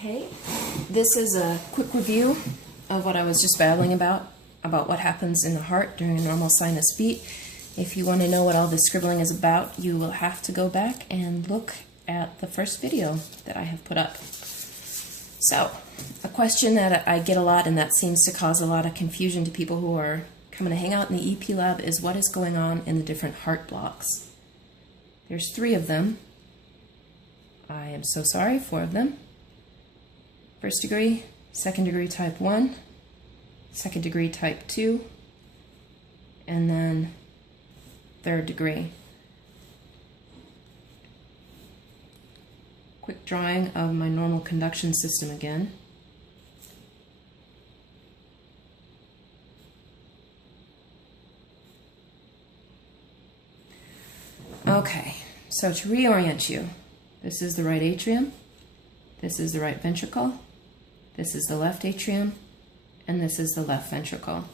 Hey, this is a quick review of what I was just babbling about what happens in the heart during a normal sinus beat. If you want to know what all this scribbling is about, you will have to go back and look at the first video that I have put up. So, a question that I get a lot, and that seems to cause a lot of confusion to people who are coming to hang out in the EP lab, is what is going on in the different heart blocks. There's 3 of them. I am so sorry, 4 of them. First degree, second degree type 1, second degree type 2, and then third degree. Quick drawing of my normal conduction system again. Okay, so to reorient you, this is the right atrium, this is the right ventricle, this is the left atrium, and this is the left ventricle.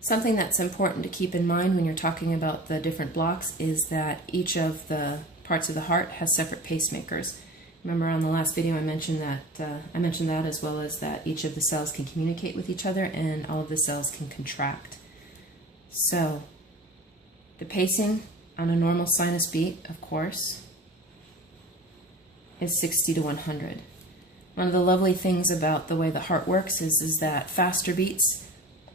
Something that's important to keep in mind when you're talking about the different blocks is that each of the parts of the heart has separate pacemakers. Remember on the last video I mentioned that as well as that each of the cells can communicate with each other and all of the cells can contract. So the pacing on a normal sinus beat, of course, is 60 to 100. One of the lovely things about the way the heart works is that faster beats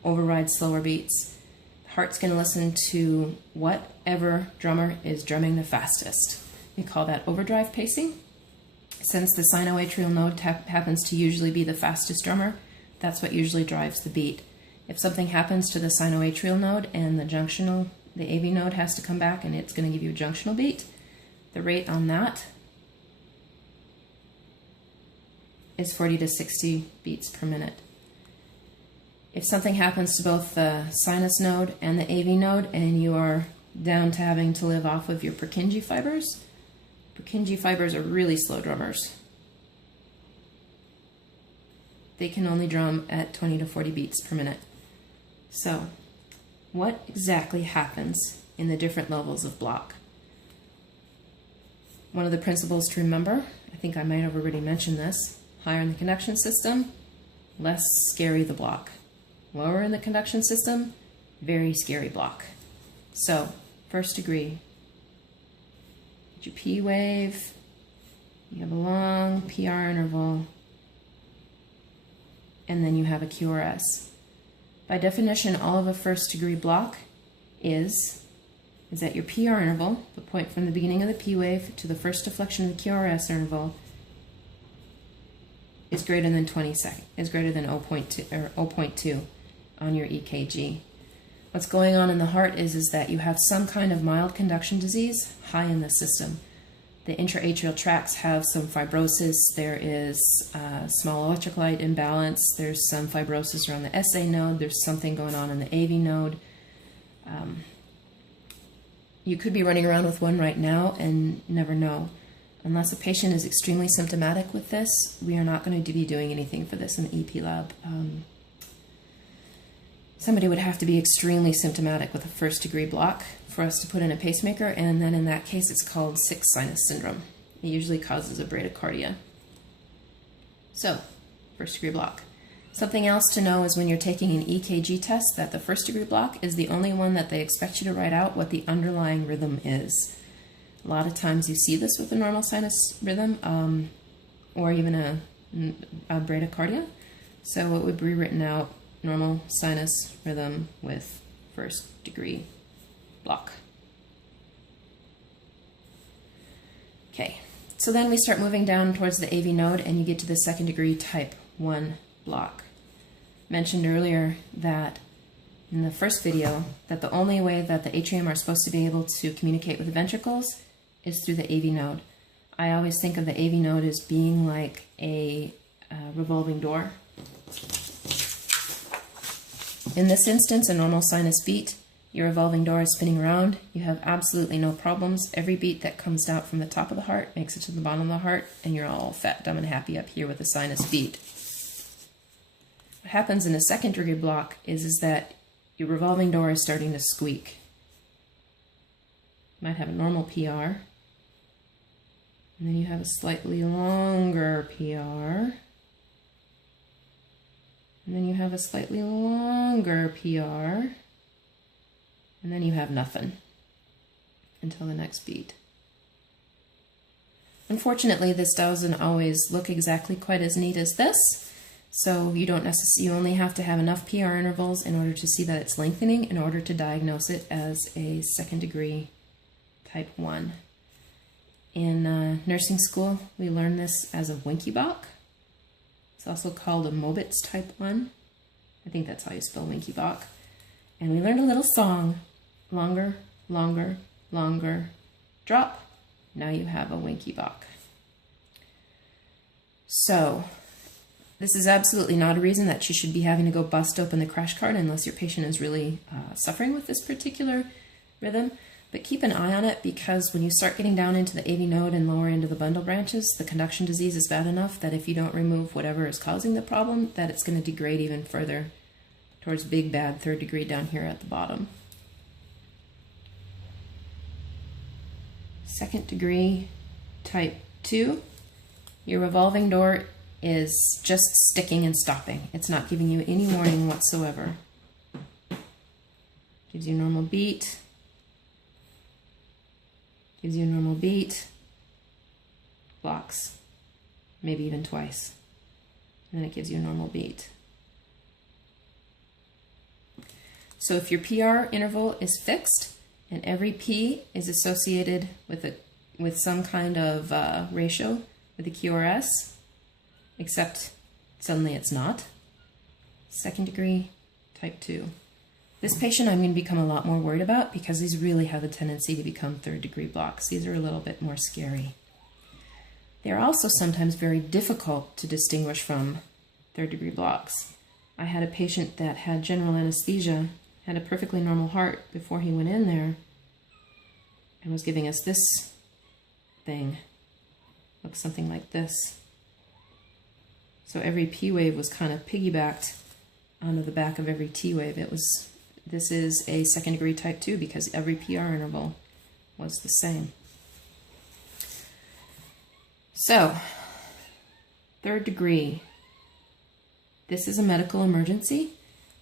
override slower beats. The heart's going to listen to whatever drummer is drumming the fastest. We call that overdrive pacing. Since the sinoatrial node happens to usually be the fastest drummer, that's what usually drives the beat. If something happens to the sinoatrial node and the AV node has to come back and it's going to give you a junctional beat, the rate on that is 40 to 60 beats per minute. If something happens to both the sinus node and the AV node and you are down to having to live off of your Purkinje fibers are really slow drummers. They can only drum at 20 to 40 beats per minute. So, what exactly happens in the different levels of block? One of the principles to remember, I think I might have already mentioned this, higher in the conduction system, less scary the block. Lower in the conduction system, very scary block. So, first degree, get your P wave, you have a long PR interval, and then you have a QRS. By definition, all of a first degree block is at your PR interval, the point from the beginning of the P wave to the first deflection of the QRS interval, is greater than 20 seconds, is greater than 0.2 or 0.2 on your EKG. What's going on in the heart is that you have some kind of mild conduction disease high in the system. The intraatrial tracts have some fibrosis, there is small electrolyte imbalance, there's some fibrosis around the SA node, there's something going on in the AV node. You could be running around with one right now and never know. Unless a patient is extremely symptomatic with this, we are not going to be doing anything for this in the EP lab. Somebody would have to be extremely symptomatic with a first degree block for us to put in a pacemaker, and then in that case it's called sixth sinus syndrome. It usually causes a bradycardia. So, first degree block. Something else to know is when you're taking an EKG test that the first degree block is the only one that they expect you to write out what the underlying rhythm is. A lot of times you see this with a normal sinus rhythm or even a bradycardia. So it would be written out normal sinus rhythm with first degree block. Okay, so then we start moving down towards the AV node and you get to the second degree type 1 block. Mentioned earlier that in the first video that the only way that the atrium are supposed to be able to communicate with the ventricles is through the AV node. I always think of the AV node as being like a revolving door. In this instance, a normal sinus beat, your revolving door is spinning around. You have absolutely no problems. Every beat that comes out from the top of the heart makes it to the bottom of the heart, and you're all fat, dumb, and happy up here with a sinus beat. What happens in a second degree block is that your revolving door is starting to squeak. You might have a normal PR, And then you have a slightly longer PR. And then you have a slightly longer PR. And then you have nothing until the next beat. Unfortunately, this doesn't always look exactly quite as neat as this. So you only have to have enough PR intervals in order to see that it's lengthening in order to diagnose it as a second degree type 1. In nursing school, we learned this as a Winky-Bach. It's also called a Mobitz type 1. I think that's how you spell Winky-Bach. And we learned a little song. Longer, longer, longer, drop. Now you have a Winky-Bach. So, this is absolutely not a reason that you should be having to go bust open the crash cart unless your patient is really suffering with this particular rhythm. But keep an eye on it, because when you start getting down into the AV node and lower into the bundle branches, the conduction disease is bad enough that if you don't remove whatever is causing the problem, that it's going to degrade even further towards big bad third degree down here at the bottom. Second degree type 2, your revolving door is just sticking and stopping. It's not giving you any warning whatsoever. Gives you a normal beat. Gives you a normal beat. Blocks. Maybe even twice. And then it gives you a normal beat. So if your PR interval is fixed, and every P is associated with some kind of ratio with the QRS, except suddenly it's not. Second degree, type 2. This patient I'm going to become a lot more worried about because these really have a tendency to become third degree blocks. These are a little bit more scary. They're also sometimes very difficult to distinguish from third degree blocks. I had a patient that had general anesthesia, had a perfectly normal heart before he went in there, and was giving us this thing. Looks something like this. So every P wave was kind of piggybacked onto the back of every T wave. This is a second degree type 2 because every PR interval was the same. So, third degree. This is a medical emergency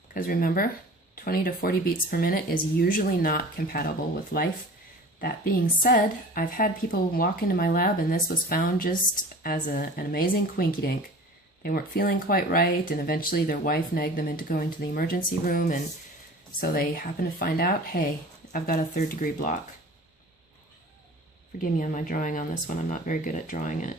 because remember, 20 to 40 beats per minute is usually not compatible with life. That being said, I've had people walk into my lab and this was found just as an amazing quinky-dink. They weren't feeling quite right, and eventually their wife nagged them into going to the emergency room, and so they happened to find out, hey, I've got a third degree block. Forgive me on my drawing on this one, I'm not very good at drawing it.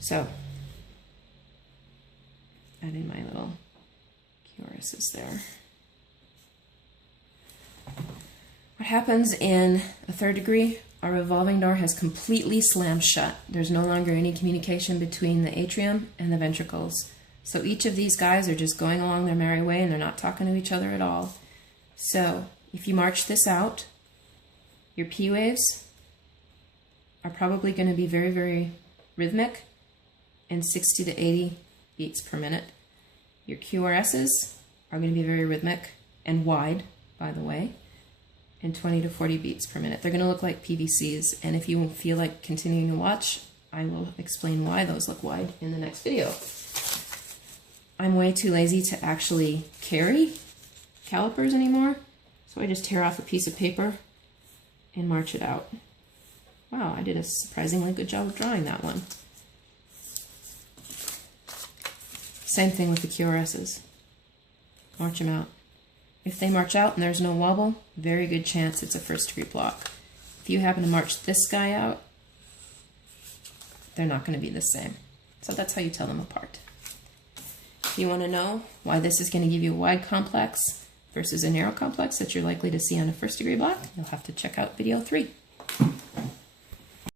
So, add in my little QRSs there. What happens in a third degree? Our revolving door has completely slammed shut. There's no longer any communication between the atrium and the ventricles. So each of these guys are just going along their merry way and they're not talking to each other at all. So if you march this out, your P waves are probably going to be very, very rhythmic and 60 to 80 beats per minute. Your QRSs are going to be very rhythmic and wide, by the way, and 20 to 40 beats per minute. They're going to look like PVCs, and if you feel like continuing to watch, I will explain why those look wide in the next video. I'm way too lazy to actually carry calipers anymore, so I just tear off a piece of paper and march it out. Wow, I did a surprisingly good job of drawing that one. Same thing with the QRSs. March them out. If they march out and there's no wobble, very good chance it's a first degree block. If you happen to march this guy out, they're not going to be the same. So that's how you tell them apart. If you want to know why this is going to give you a wide complex versus a narrow complex that you're likely to see on a first degree block, you'll have to check out video 3.